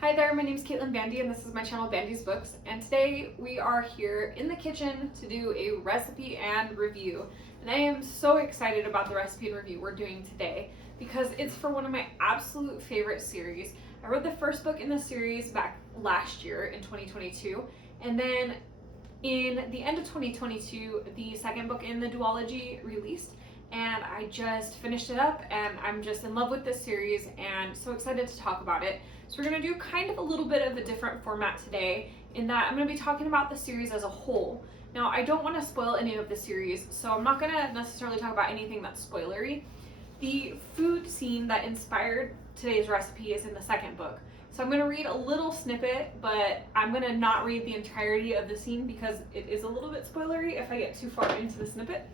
Hi there, my name is Caitlin Bandy and this is my channel BandysBooks, and today we are here in the kitchen to do a recipe and review. And I am so excited about the recipe and review we're doing today because it's for one of my absolute favorite series. I read the first book in the series back last year in 2022, and then in the end of 2022 the second book in the duology released, and I just finished it up and I'm just in love with this series and so excited to talk about it. So we're going to do kind of a little bit of a different format today in that I'm going to be talking about the series as a whole. Now, I don't want to spoil any of the series, so I'm not going to necessarily talk about anything that's spoilery. The food scene that inspired today's recipe is in the second book. So I'm going to read a little snippet, but I'm going to not read the entirety of the scene because it is a little bit spoilery if I get too far into the snippet.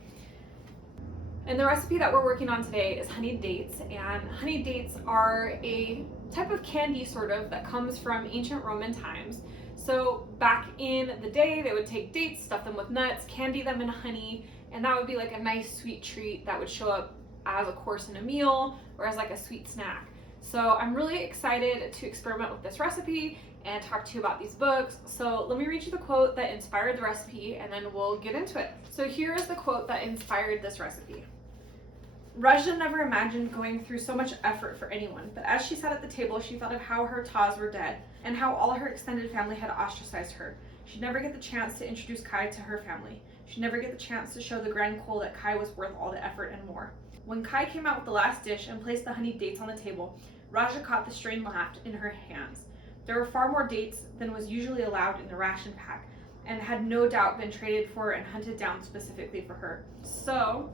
And the recipe that we're working on today is honeyed dates, and honeyed dates are a type of candy sort of that comes from ancient Roman times. So back in the day, they would take dates, stuff them with nuts, candy them in honey, and that would be like a nice sweet treat that would show up as a course in a meal or as like a sweet snack. So I'm really excited to experiment with this recipe and talk to you about these books. So let me read you the quote that inspired the recipe and then we'll get into it. So here is the quote that inspired this recipe. Rajda never imagined going through so much effort for anyone, but as she sat at the table, she thought of how her Taz were dead and how all her extended family had ostracized her. She'd never get the chance to introduce Kai to her family. She'd never get the chance to show the Grand Cole that Kai was worth all the effort and more. When Kai came out with the last dish and placed the honeyed dates on the table, Rajda caught the strained laugh in her hands. There were far more dates than was usually allowed in the ration pack, and had no doubt been traded for and hunted down specifically for her. So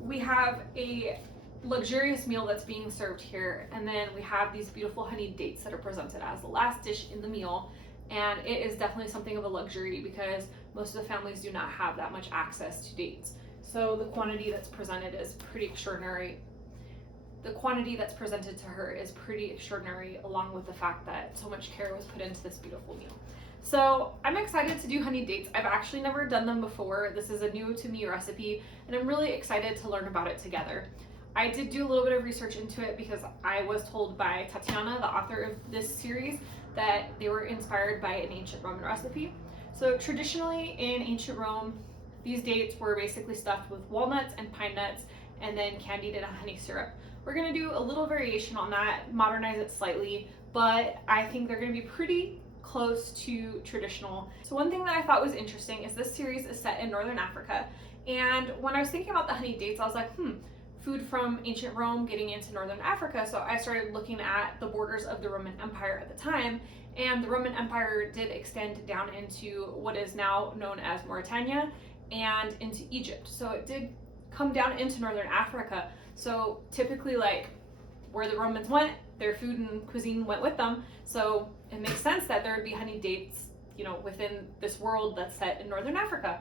we have a luxurious meal that's being served here, and then we have these beautiful honeyed dates that are presented as the last dish in the meal, and it is definitely something of a luxury because most of the families do not have that much access to dates. So the quantity that's presented is pretty extraordinary. The quantity that's presented to her is pretty extraordinary, along with the fact that so much care was put into this beautiful meal. So I'm excited to do honeyed dates. I've actually never done them before. This is a new to me recipe, and I'm really excited to learn about it together. I did do a little bit of research into it because I was told by Tatiana, the author of this series, that they were inspired by an ancient Roman recipe. So traditionally in ancient Rome, these dates were basically stuffed with walnuts and pine nuts and then candied in a honey syrup. We're going to do a little variation on that, modernize it slightly, but I think they're going to be pretty close to traditional. So one thing that I thought was interesting is this series is set in Northern Africa, and when I was thinking about the honeyed dates, I was like, food from ancient Rome getting into Northern Africa. So I started looking at the borders of the Roman Empire at the time, and the Roman Empire did extend down into what is now known as Mauritania and into Egypt. So it did come down into Northern Africa. So typically, like where the Romans went, their food and cuisine went with them. So it makes sense that there would be honeyed dates, within this world that's set in Northern Africa.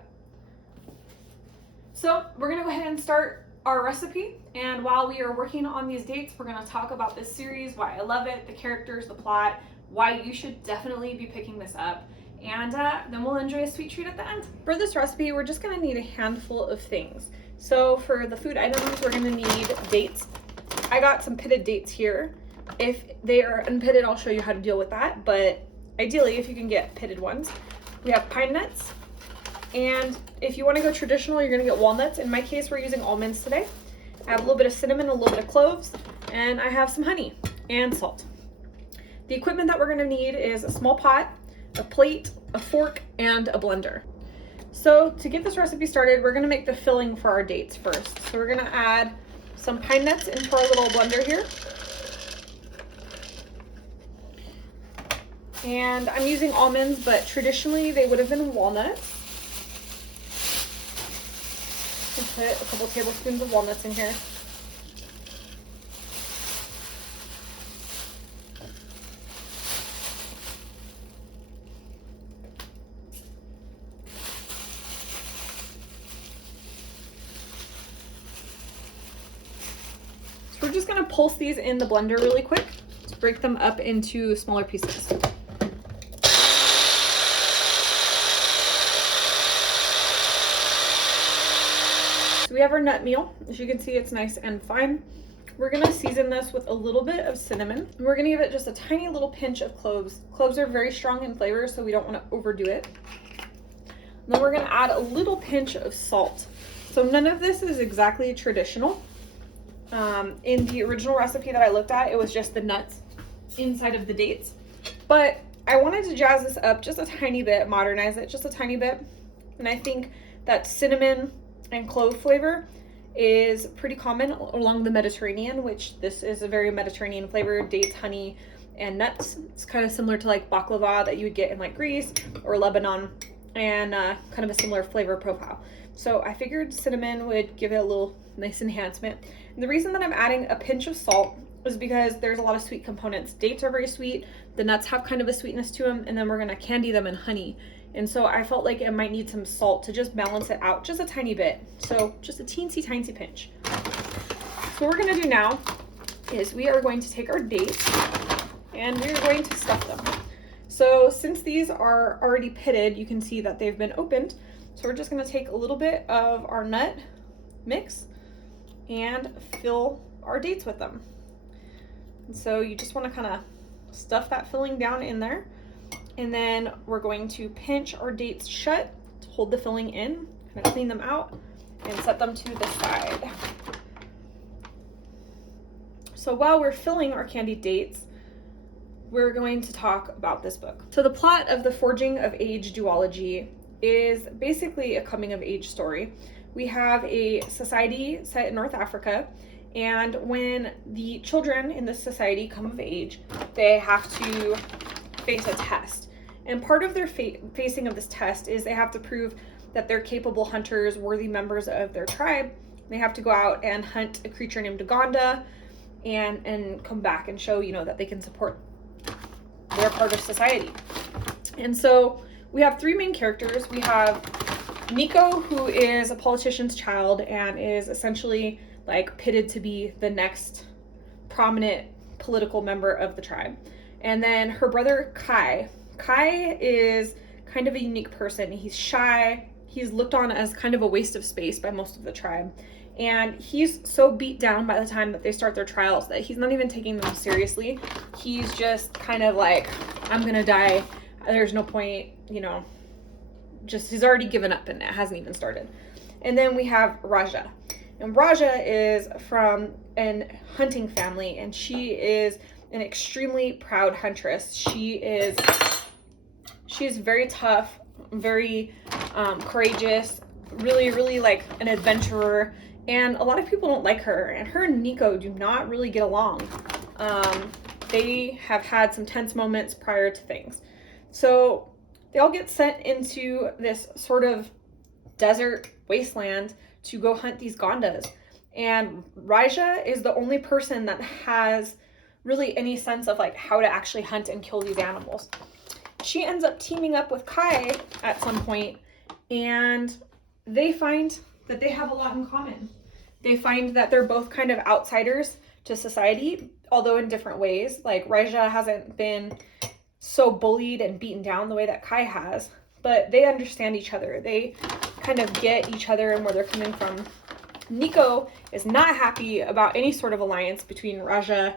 So we're gonna go ahead and start our recipe. And while we are working on these dates, we're gonna talk about this series, why I love it, the characters, the plot, why you should definitely be picking this up. And then we'll enjoy a sweet treat at the end. For this recipe, we're just gonna need a handful of things. So for the food items, we're gonna need dates. I got some pitted dates here. If they are unpitted, I'll show you how to deal with that, but ideally if you can get pitted ones. We have pine nuts, and if you want to go traditional, you're gonna get walnuts. In my case, we're using almonds today. I have a little bit of cinnamon, a little bit of cloves, and I have some honey and salt. The equipment that we're gonna need is a small pot, a plate, a fork, and a blender. So to get this recipe started, we're gonna make the filling for our dates first. So we're gonna add some pine nuts into our little blender here. And I'm using almonds, but traditionally they would have been walnuts. I'll put a couple tablespoons of walnuts in here. So we're just gonna pulse these in the blender really quick to break them up into smaller pieces. We have our nut meal. As you can see, it's nice and fine. we're gonna season this with a little bit of cinnamon. We're gonna give it just a tiny little pinch of cloves. Cloves are very strong in flavor, so we don't want to overdo it. And then we're gonna add a little pinch of salt. So none of this is exactly traditional. In the original recipe that I looked at, it was just the nuts inside of the dates. But I wanted to jazz this up just a tiny bit, modernize it just a tiny bit. And I think that cinnamon and clove flavor is pretty common along the Mediterranean, which this is a very Mediterranean flavor, dates, honey, and nuts. It's kind of similar to like baklava that you would get in like Greece or Lebanon, and kind of a similar flavor profile. So I figured cinnamon would give it a little nice enhancement. And the reason that I'm adding a pinch of salt is because there's a lot of sweet components. Dates are very sweet, the nuts have kind of a sweetness to them, and then we're gonna candy them in honey. And so I felt like it might need some salt to just balance it out just a tiny bit. So just a teensy tiny pinch. So what we're gonna do now is we are going to take our dates and we're going to stuff them. So since these are already pitted, you can see that they've been opened. So we're just gonna take a little bit of our nut mix and fill our dates with them. And so you just wanna kind of stuff that filling down in there. And then we're going to pinch our dates shut to hold the filling in, kind of clean them out and set them to the side. So while we're filling our candied dates, we're going to talk about this book. So the plot of the Forging of Age Duology is basically a coming of age story. We have a society set in North Africa, and when the children in this society come of age, they have to face a test. And part of their facing of this test is they have to prove that they're capable hunters, worthy members of their tribe. They have to go out and hunt a creature named Gonda and come back and show, that they can support their part of society. And so we have three main characters. We have Nico, who is a politician's child and is essentially like pitted to be the next prominent political member of the tribe. And then her brother Kai. Kai is kind of a unique person. He's shy. He's looked on as kind of a waste of space by most of the tribe. And he's so beat down by the time that they start their trials that he's not even taking them seriously. He's just kind of like, I'm gonna die. There's no point, just he's already given up and it hasn't even started. And then we have Raja. And Raja is from a hunting family, and she is an extremely proud huntress. She is very tough, very courageous, really like an adventurer, and a lot of people don't like her, and her and Nico do not really get along. They have had some tense moments prior to things. So they all get sent into this sort of desert wasteland to go hunt these Gondas. And Raja is the only person that has really any sense of like how to actually hunt and kill these animals. She ends up teaming up with Kai at some point, and they find that they have a lot in common. They find that they're both kind of outsiders to society, although in different ways. Like Raja hasn't been so bullied and beaten down the way that Kai has, but they understand each other. They kind of get each other and where they're coming from. Nico is not happy about any sort of alliance between Raja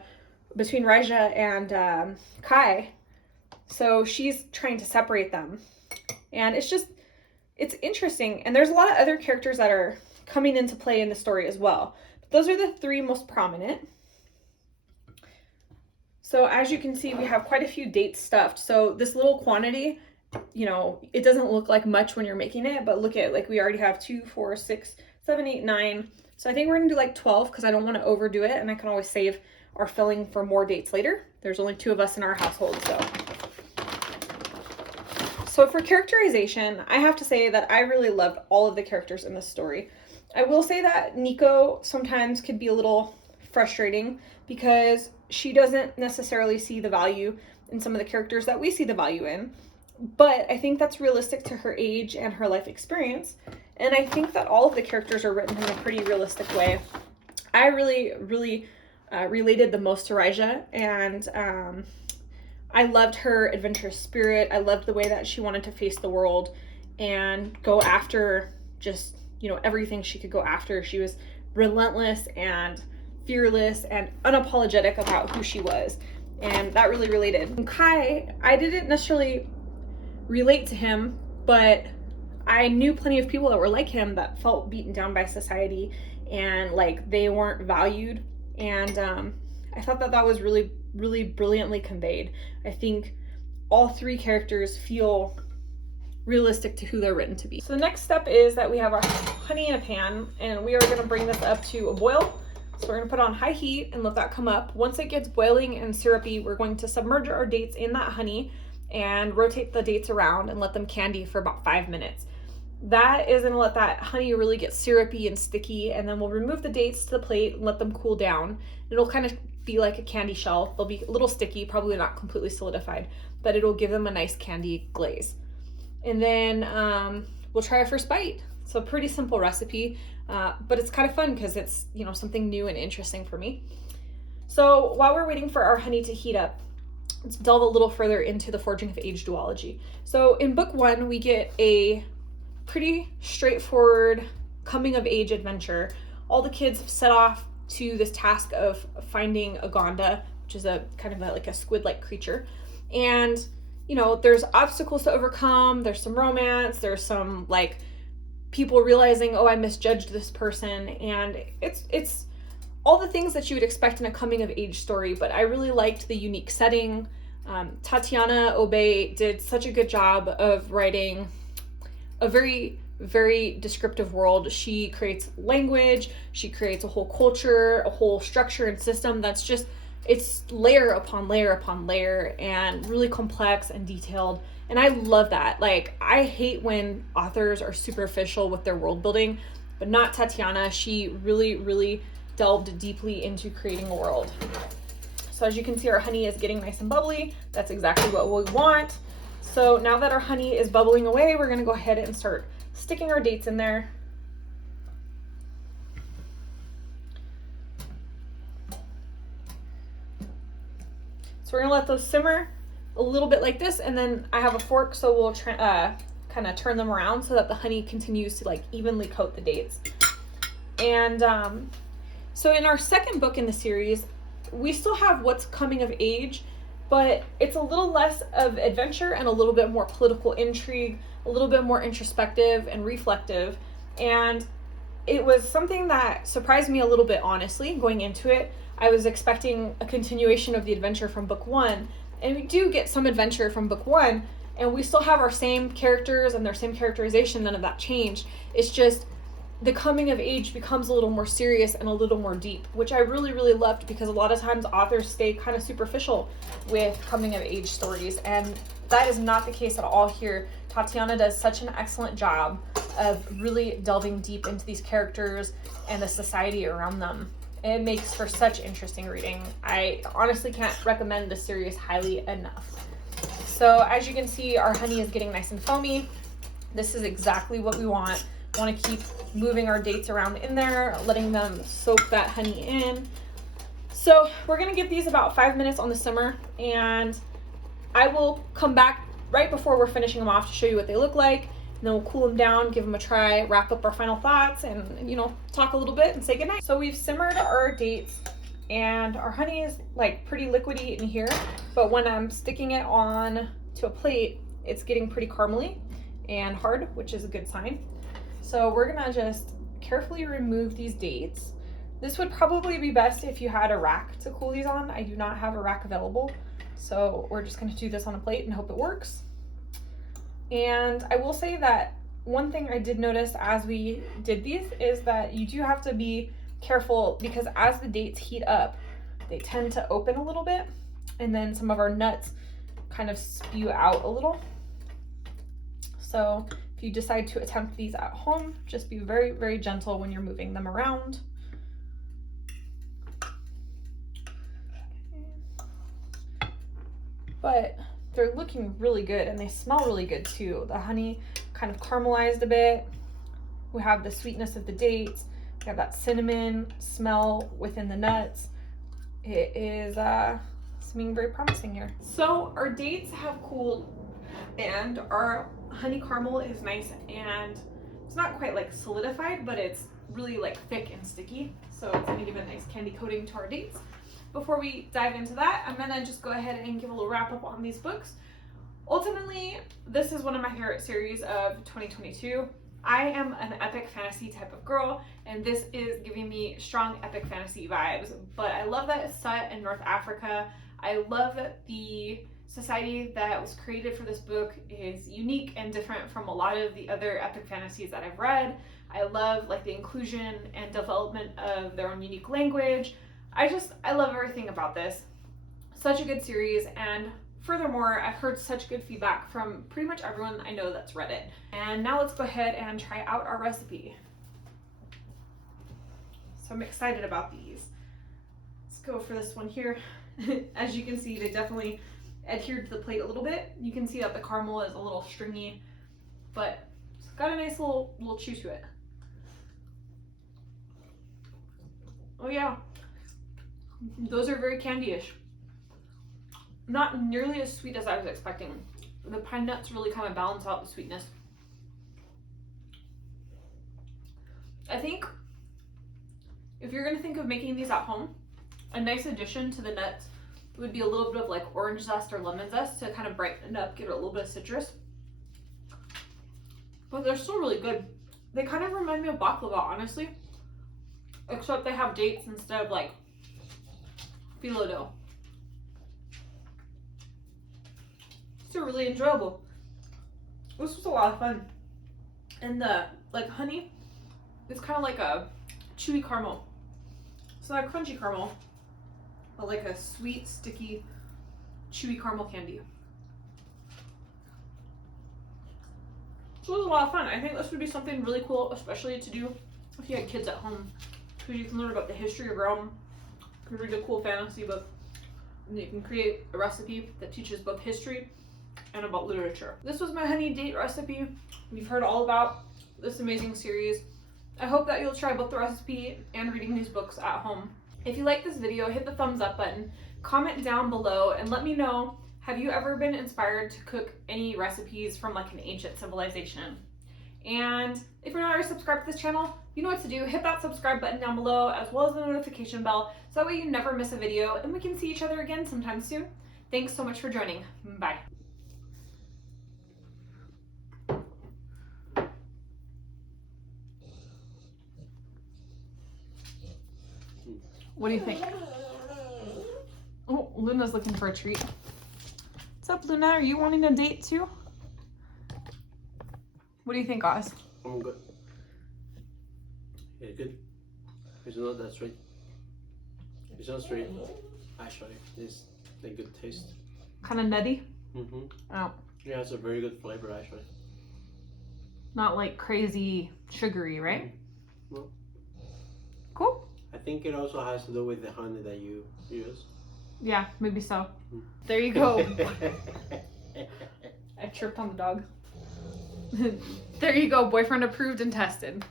and Kai, so she's trying to separate them. And it's interesting, and there's a lot of other characters that are coming into play in the story as well. But those are the three most prominent. So as you can see, we have quite a few dates stuffed. So this little quantity, it doesn't look like much when you're making it, but look at, like, we already have 2, 4, 6, 7, 8, 9. So I think we're gonna do like 12 because I don't want to overdo it, and I can always save our filling for more dates later. There's only 2 of us in our household, So for characterization, I have to say that I really loved all of the characters in this story. I will say that Nico sometimes could be a little frustrating because she doesn't necessarily see the value in some of the characters that we see the value in. But I think that's realistic to her age and her life experience. And I think that all of the characters are written in a pretty realistic way. I really related the most to Raja, and I loved her adventurous spirit. I loved the way that she wanted to face the world and go after just, everything she could go after. She was relentless and fearless and unapologetic about who she was. And that really related. And Kai, I didn't necessarily relate to him, but I knew plenty of people that were like him that felt beaten down by society and like they weren't valued. And I thought that that was really, really brilliantly conveyed. I think all three characters feel realistic to who they're written to be. So the next step is that we have our honey in a pan, and we are going to bring this up to a boil. So we're going to put it on high heat and let that come up. Once it gets boiling and syrupy, we're going to submerge our dates in that honey and rotate the dates around and let them candy for about 5 minutes. That is going to let that honey really get syrupy and sticky, and then we'll remove the dates to the plate and let them cool down. It'll kind of be like a candy shell. They'll be a little sticky, probably not completely solidified, but it'll give them a nice candy glaze. And then we'll try our first bite. So pretty simple recipe, but it's kind of fun because it's, you know, something new and interesting for me. So while we're waiting for our honey to heat up, let's delve a little further into the Forging of Age Duology. So in book 1, we get a pretty straightforward coming of age adventure. All the kids set off to this task of finding a Gonda, which is a kind of like a squid-like creature. And, you know, there's obstacles to overcome, there's some romance, there's some like people realizing, oh, I misjudged this person, and it's all the things that you would expect in a coming of age story. But I really liked the unique setting. Tatiana Obey did such a good job of writing a very, very descriptive world. She creates language, she creates a whole culture, a whole structure and system that's just, it's layer upon layer upon layer and really complex and detailed. And I love that. Like, I hate when authors are superficial with their world building, but not Tatiana. She really, really delved deeply into creating a world. So as you can see, our honey is getting nice and bubbly. That's exactly what we want. So now that our honey is bubbling away, we're going to go ahead and start sticking our dates in there. So we're going to let those simmer a little bit like this, and then I have a fork, so we'll kind of turn them around so that the honey continues to like evenly coat the dates. And so in our second book in the series, we still have what's coming of age, but it's a little less of adventure and a little bit more political intrigue, a little bit more introspective and reflective. And it was something that surprised me a little bit, honestly, going into it. I was expecting a continuation of the adventure from book 1, and we do get some adventure from book 1, and we still have our same characters and their same characterization. None of that changed. It's just the coming of age becomes a little more serious and a little more deep, which I really, really loved, because a lot of times authors stay kind of superficial with coming of age stories, and that is not the case at all here. Tatiana does such an excellent job of really delving deep into these characters and the society around them. It makes for such interesting reading. I honestly can't recommend this series highly enough. So as you can see, our honey is getting nice and foamy. This is exactly what we want. We want to keep moving our dates around in there, letting them soak that honey in. So we're going to give these about 5 minutes on the simmer, and I will come back right before we're finishing them off to show you what they look like. And then we'll cool them down, give them a try, wrap up our final thoughts, and, you know, talk a little bit and say goodnight. So we've simmered our dates, and our honey is like pretty liquidy in here, but when I'm sticking it on to a plate, it's getting pretty caramely and hard, which is a good sign. So we're gonna just carefully remove these dates. This would probably be best if you had a rack to cool these on. I do not have a rack available, so we're just gonna do this on a plate and hope it works. And I will say that one thing I did notice as we did these is that you do have to be careful, because as the dates heat up, they tend to open a little bit, and then some of our nuts kind of spew out a little. So if you decide to attempt these at home, just be very, very gentle when you're moving them around. But they're looking really good, and they smell really good too. The honey kind of caramelized a bit. We have the sweetness of the dates. We have that cinnamon smell within the nuts. It is seeming very promising here. So our dates have cooled, and our honey caramel is nice, and it's not quite like solidified, but it's really like thick and sticky, so it's gonna give a nice candy coating to our dates. Before we dive into that, I'm gonna just go ahead and give a little wrap up on these books. Ultimately, this is one of my favorite series of 2022. I am an epic fantasy type of girl, and this is giving me strong epic fantasy vibes, but I love that it's set in North Africa. I love the society that was created for this book is unique and different from a lot of the other epic fantasies that I've read. I love like the inclusion and development of their own unique language. I love everything about this. Such a good series, and furthermore, I've heard such good feedback from pretty much everyone I know that's read it. And now let's go ahead and try out our recipe. So I'm excited about these. Let's go for this one here. As you can see, they definitely adhered to the plate a little bit. You can see that the caramel is a little stringy, but it's got a nice little chew to it. Oh yeah, those are very candy-ish. Not nearly as sweet as I was expecting. The pine nuts really kind of balance out the sweetness. I think if you're gonna think of making these at home, a nice addition to the nuts would be a little bit of like orange zest or lemon zest to kind of brighten it up, give it a little bit of citrus. But they're still really good. They kind of remind me of baklava, honestly, except they have dates instead of like phyllo dough. They're really enjoyable. This was a lot of fun. And the like honey, it's kind of like a chewy caramel. It's not a crunchy caramel, but like a sweet, sticky, chewy caramel candy. So it was a lot of fun. I think this would be something really cool, especially to do if you had kids at home, because you can learn about the history of Rome, you can read a cool fantasy book, and you can create a recipe that teaches both history and about literature. This was my honey date recipe. We've heard all about this amazing series. I hope that you'll try both the recipe and reading these books at home. If you like this video, hit the thumbs up button, comment down below, and let me know, have you ever been inspired to cook any recipes from like an ancient civilization? And if you're not already subscribed to this channel, you know what to do. Hit that subscribe button down below, as well as the notification bell, so that way you never miss a video and we can see each other again sometime soon. Thanks so much for joining. Bye. What do you think? Oh, Luna's looking for a treat. What's up, Luna? Are you wanting a date too? What do you think, Oz? I'm good. Yeah, good. It's not that sweet. It's not sweet, actually. It's a good taste. Kind of nutty? Mm-hmm. Oh. Yeah, it's a very good flavor, actually. Not like crazy sugary, right? Mm-hmm. No. Cool. I think it also has to do with the honey that you use. Yeah, maybe so. Mm-hmm. There you go. I chirped on the dog. There you go, boyfriend approved and tested.